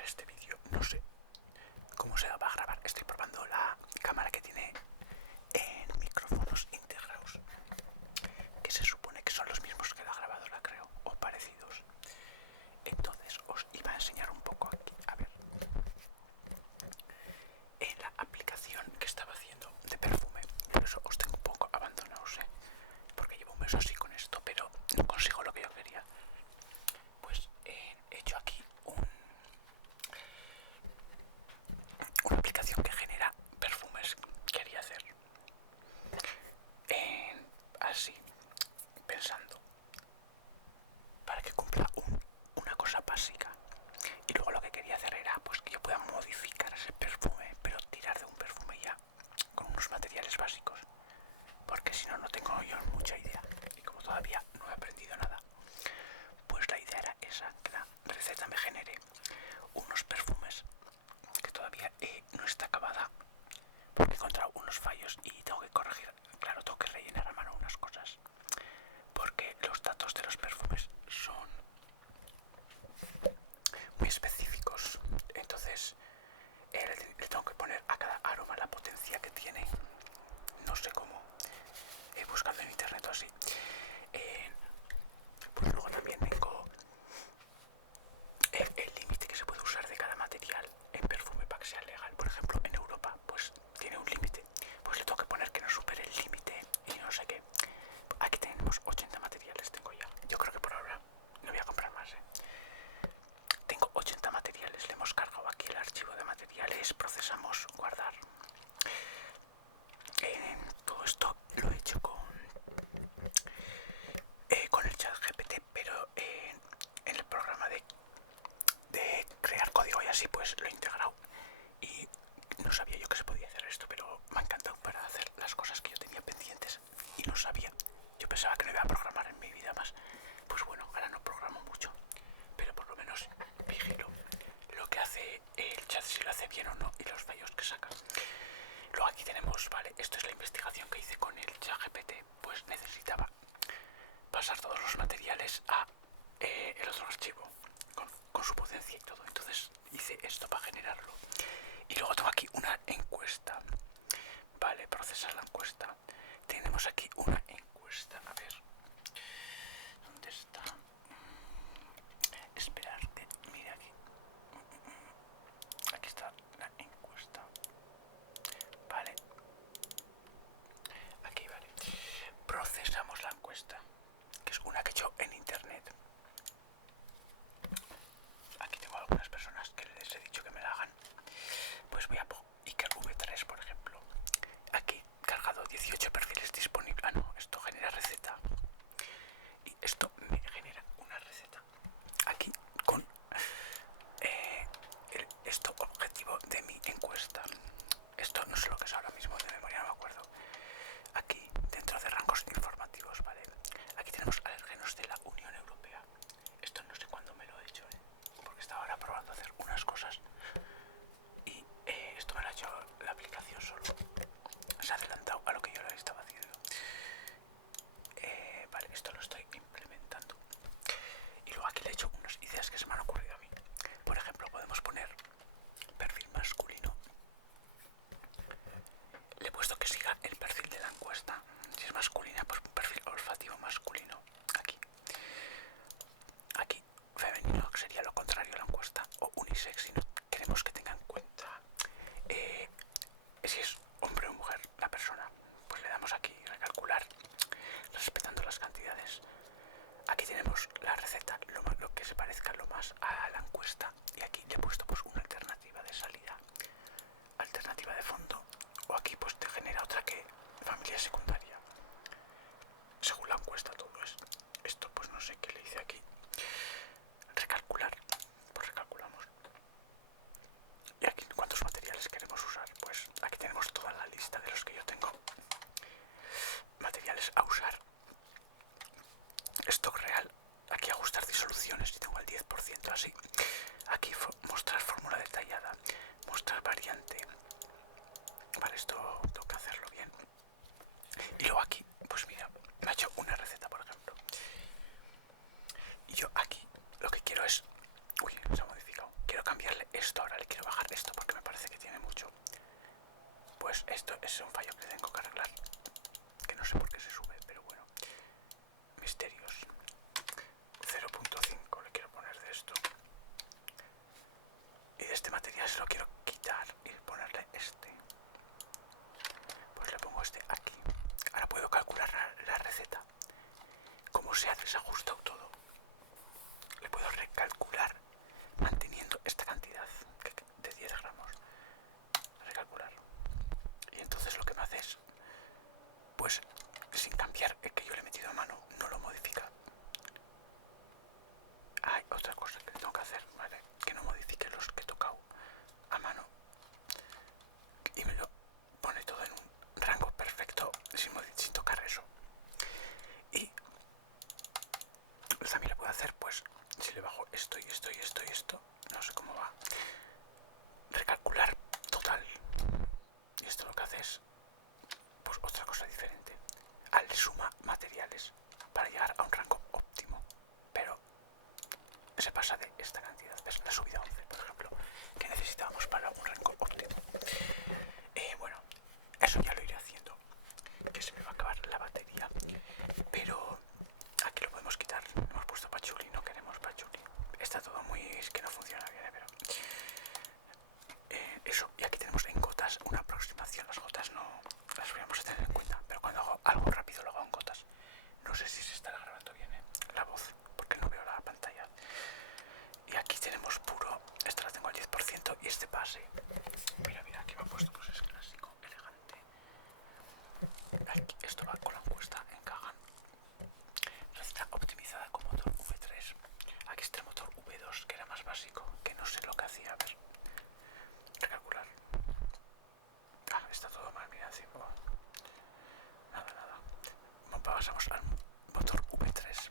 hacer este vídeo. No sé cómo se va a grabar. Estoy probando la cámara que tiene en micrófonos integrados, que se supone que son los mismos que la grabadora, creo, o parecidos. Entonces os iba a enseñar un poco aquí. A ver, en la aplicación que estaba haciendo de perfume, por eso os tengo un poco abandonados, porque llevo un mes así con esto, pero no consigo lo que yo quería. Pues he hecho aquí una aplicación que genera perfumes. Quería hacer así, pensando, para que cumpla una cosa básica. Y luego lo que quería hacer era pues que yo pueda modificar ese perfume, pero tirar de un perfume ya con unos materiales básicos, porque si no, no tengo yo mucha idea. Y como todavía no he aprendido nada, pues la idea era esa, que la receta me genere unos perfumes que todavía no está acabada, porque he encontrado unos fallos y tengo que corregir. Claro, tengo que rellenar a mano unas cosas, porque los datos de los perfumes son muy específicos. Entonces le tengo que poner a cada aroma la potencia que tiene. No sé cómo, buscando en internet o así. Pues luego también tengo el límite que se puede usar de cada material en perfume para que sea legal. Por ejemplo, en Europa pues tiene un límite, pues le tengo que poner que no supere el límite y no sé qué. Aquí tenemos 80 materiales, tengo ya. Yo creo que por ahora no voy a comprar más. Tengo 80 materiales, le hemos cargado aquí el archivo de materiales, procesamos, guardar. Todo esto lo he hecho con el chat GPT, pero en el programa de crear código y así pues lo he integrado. Y no sabía yo que se podía hacer esto, pero me ha encantado para hacer las cosas que yo tenía pendientes y no sabía. Yo pensaba que no iba a programar en mi vida más. Pues bueno, ahora no programo mucho, pero por lo menos vigilo lo que hace el chat, si lo hace bien o no, y los fallos que saca. Luego aquí tenemos, vale, esto es la investigación que hice con el chat GPT. Pues necesitaba pasar todos los materiales a el otro archivo con su potencia y todo. Entonces hice esto para generarlo. Y luego tengo aquí una encuesta. Vale, procesar la encuesta. Tenemos aquí una encuesta. A ver, ¿dónde está? Esperar que mire aquí. Aquí está la encuesta. Vale. Aquí, vale. Procesamos la encuesta, que es una que he hecho en internet. Aquí tengo algunas personas que les he dicho que me la hagan. Pues voy a Iker V3, por ejemplo. Aquí, cargado 18 perfiles disponibles. Ah, no, esto genera receta. Y esto me genera una receta. Aquí, con esto objetivo de mi encuesta. Esto no sé lo que es ahora mismo, de memoria no me acuerdo. Aquí, dentro de rangos informativos, ¿vale? Aquí tenemos alérgenos de la Unión Europea. Esto no sé cuándo me lo he hecho, porque estaba ahora probando hacer unas cosas y esto me lo ha hecho la aplicación solo. Se ha adelantado a lo que yo le estaba haciendo. Vale, esto lo estoy implementando. Y luego aquí le he hecho unas ideas que se me han ocurrido a mí. Por ejemplo, podemos poner perfil masculino. Le he puesto que siga el perfil de la encuesta. Si es masculina, pues perfil olfativo masculino. Aquí femenino, que sería lo contrario a la encuesta, o unisex, si no queremos que tenga en cuenta si es hombre o mujer la persona. Pues le damos aquí recalcular, respetando las cantidades. Aquí tenemos la receta, lo que se parezca lo más a la encuesta, y aquí le he puesto pues una alternativa de salida, alternativa de fondo, o aquí pues te genera otra que familia secundaria, según la encuesta. Todo es esto, pues no sé qué le hice aquí. Recalcular, pues recalculamos. Y aquí cuántos materiales queremos usar, pues aquí tenemos toda la lista de los que yo tengo. Materiales a usar, stock real, aquí ajustar disoluciones y tengo el 10% así. Aquí mostrar fórmula detallada, mostrar pues esto es un fallo que tengo que arreglar, que no sé por qué se sube, pero bueno. Misterios. 0.5 le quiero poner de esto. Y de este material se lo quiero quitar y ponerle este. Pues le pongo este aquí. Ahora puedo calcular la receta. Como se ha desajustado todo, le puedo recalcular manteniendo esta cantidad de 10 gramos. Recalcular. Y entonces lo que me hace es, pues sin cambiar el que yo le he metido a mano, no lo modifica. Hay otra cosa que tengo que hacer, ¿vale? Que no modifique los que he tocado a mano. Y me lo pone todo en un rango perfecto sin tocar eso. Y también le puedo hacer, pues, si le bajo esto y esto y esto y esto, no sé cómo va, recalcular total. Y esto lo que hace es, pues, otra cosa diferente. Le suma materiales para llegar a un rango óptimo. Pero se pasa de esta cantidad. Es la subida 11, por ejemplo, que necesitábamos para un rango óptimo. Bueno, eso ya lo iré haciendo, que se me va a acabar la batería. Pero aquí lo podemos quitar. Hemos puesto patchouli, no queremos patchouli. Está todo muy... es que no funciona bien, pero... eso, y aquí tenemos en gotas una aproximación. Las gotas no las deberíamos tener en cuenta, pero cuando hago algo rápido lo hago en gotas. No sé si se estará grabando bien la voz, porque no veo la pantalla. Y aquí tenemos puro, esta la tengo al 10% y este pase. Mira, aquí me ha puesto, pues es clásico, elegante. Aquí, esto va con la encuesta en Kagan. Receta optimizada con motor V3. Aquí está el motor V2, que era más básico, que no sé lo que hacía. A ver, recalcular. Está todo mal, mira, encima. Nada. Pasamos al motor V3.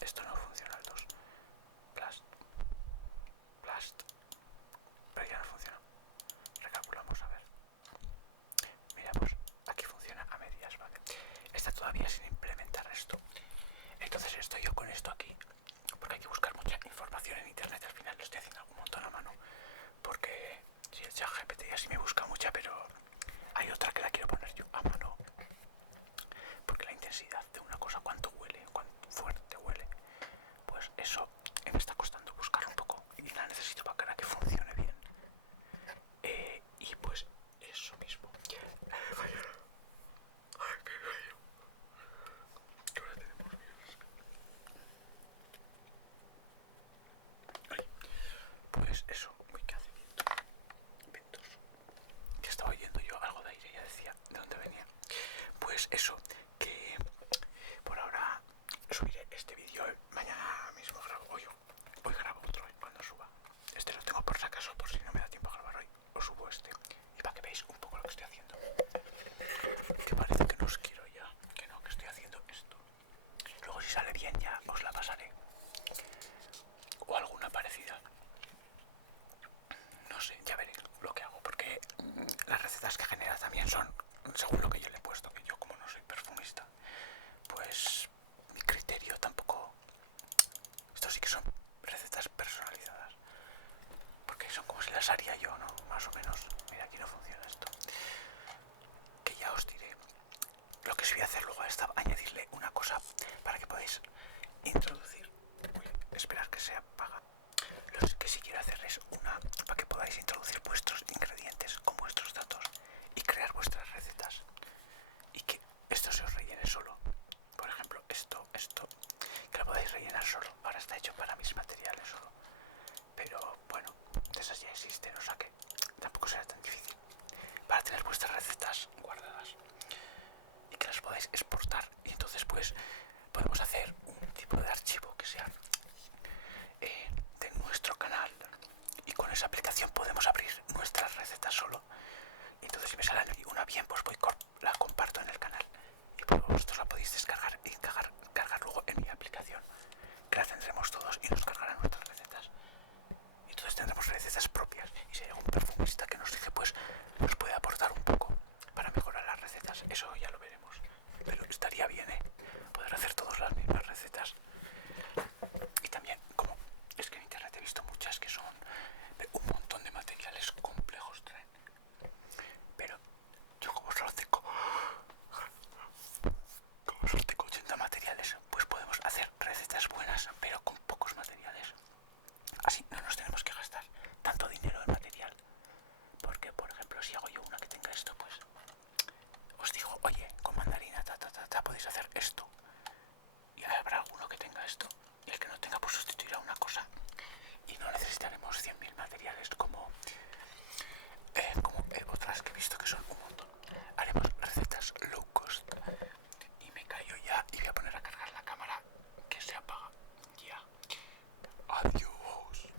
Esto no funciona el 2. Blast. Pero ya no funciona. Recalculamos, a ver. Mira, pues aquí funciona a medias, ¿vale? Está todavía sin implementar esto. Entonces estoy yo con esto aquí, porque hay que buscar mucha información en internet. Al final lo estoy haciendo un montón a mano, porque si el ChatGPT ya sí me busca mucha, pero hay otra que la quiero poner yo a mano, porque la intensidad de una cosa, cuánto huele, cuánto fuerte huele, pues eso me está costando buscar un poco y la necesito para que funcione bien. Y pues eso mismo. Pues eso, que hace vientos. Que estaba oyendo yo algo de aire, ya decía de dónde venía. Pues eso, que por ahora subiré este vídeo. Mañana mismo grabo, hoy grabo otro, cuando suba. Este lo tengo por si acaso, por si no me da tiempo a grabar hoy, os subo este. Y para que veáis un poco lo que estoy haciendo. Que parece que no os quiero ya, que no, que estoy haciendo esto. Luego si sale bien ya os la pasaré. O alguna parecida. No sé, ya veré lo que hago, porque las recetas que genera también son según lo que yo le he puesto, que yo como no soy perfumista, pues mi criterio tampoco... Esto sí que son recetas personalizadas, porque son como si las haría yo, ¿no? Más o menos. Mira, aquí no funciona esto. Que ya os diré. Lo que os voy a hacer luego es añadirle una cosa para que podáis introducir... esperar que se apaga. Lo que sí quiero hacer es una para que podáis introducir vuestros ingredientes con vuestros datos y crear vuestras recetas y que esto se os rellene solo. Por ejemplo, esto, que lo podáis rellenar solo. Ahora está hecho para mis materiales solo, pero bueno, de esas ya existen, o sea que tampoco será tan difícil para tener vuestras recetas guardadas y que las podáis exportar. Y entonces pues podemos hacer un tipo de archivo que sea de nuestro canal, y con esa aplicación podemos abrir nuestras recetas solo